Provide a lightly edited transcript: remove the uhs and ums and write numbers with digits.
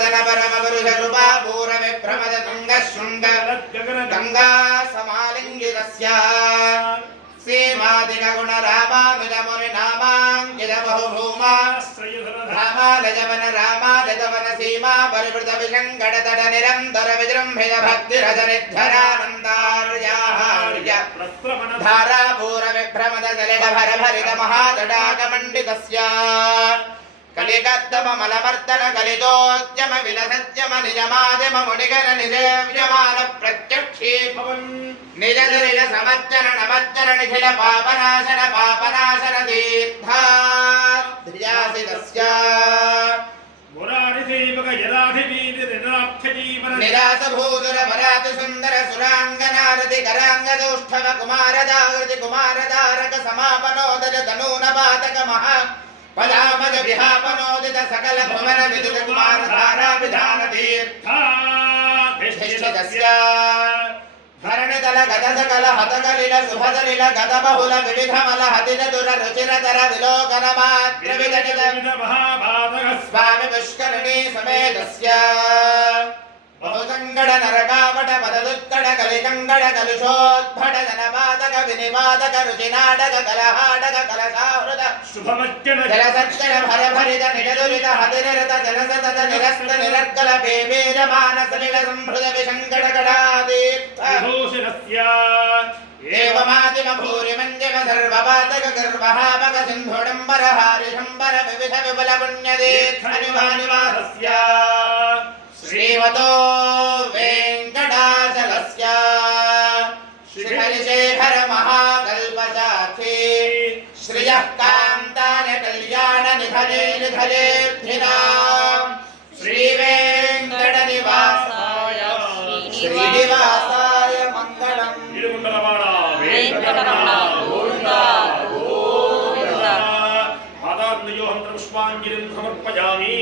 वदन परम पुरुष कृपा पूर्व प्रमद तुंग शुंग गंगा समालिंगितस्य सीमादिक गुण रामानुज मुनि नामांकित बहुभूमा रामालजवन रामालजवन सीमा परिवृत विशंकट तट निरंतर विजृंभित भक्ति रजनिधरानंदार्याहार्य धारा पूर्व विभ्रमद सलिल भर भरित महातडाक मंडितस्य कलिकद्दम मलमर्दन कलितोद्यम विलसद्यम निजमादिम मुनिकर निसेव्यमान प्रत्यक्षी निज दरिल समज्जन नमज्जन निखिल पापनाशन तीर्थाध्यासितस्य मुरारिसेवक यदाधिवीर निराख्यजीवन निरासभूतुर परातु सुंदर सुरांगनारति करांगदौष्ठव कुमारदाकृति कुमारदारक समापनोदज तनूनपातक महा पदामज विहापनोदित सकल भुवन विदुत कुमार धारा विधान तीर्थाधिष्ठितस्य धरणितल गद सकल हतकलिल सुभदलिल गद बहुल विविधमल हतिन दुर रुचिरतर विलोकन मात्र विदनित महाभारत स्वामी पुष्करणी समेतस्य बहुसंगड नरकावट पददुत्कड कलिकंगड कलुषोद्भट जनपादक विनिपादक रुचिनाटक कलहाटक कलशावृत शुभमज्जन जलसज्जन भर भरित निडदुरित हतिनिरत जनसतत निरस्त निरर्कल पेपेर मानसलिल संभृत विशंकट कडातीर्थ विभूषणस्य एवमादिम भूरि मंजन सर्वपातक गर्वहापक सिंधुडंबर हारिशंबर विविध विपुल पुण्यतीर्थ निवासस्य श्रीमतो वेंकटाचलस्य श्रीहरिशेखर महाकल्पचाखे श्रियः कान्तान कल्याण निधने निधनेऽर्थिनां श्रीवेंकटनिवासाय श्रीनिवासाय मंगलम् इरुकुंडलवाड वेंकटरमण गोविंद गोविंद पादान्योहं पुष्पाञ्जलिं समर्पयामि।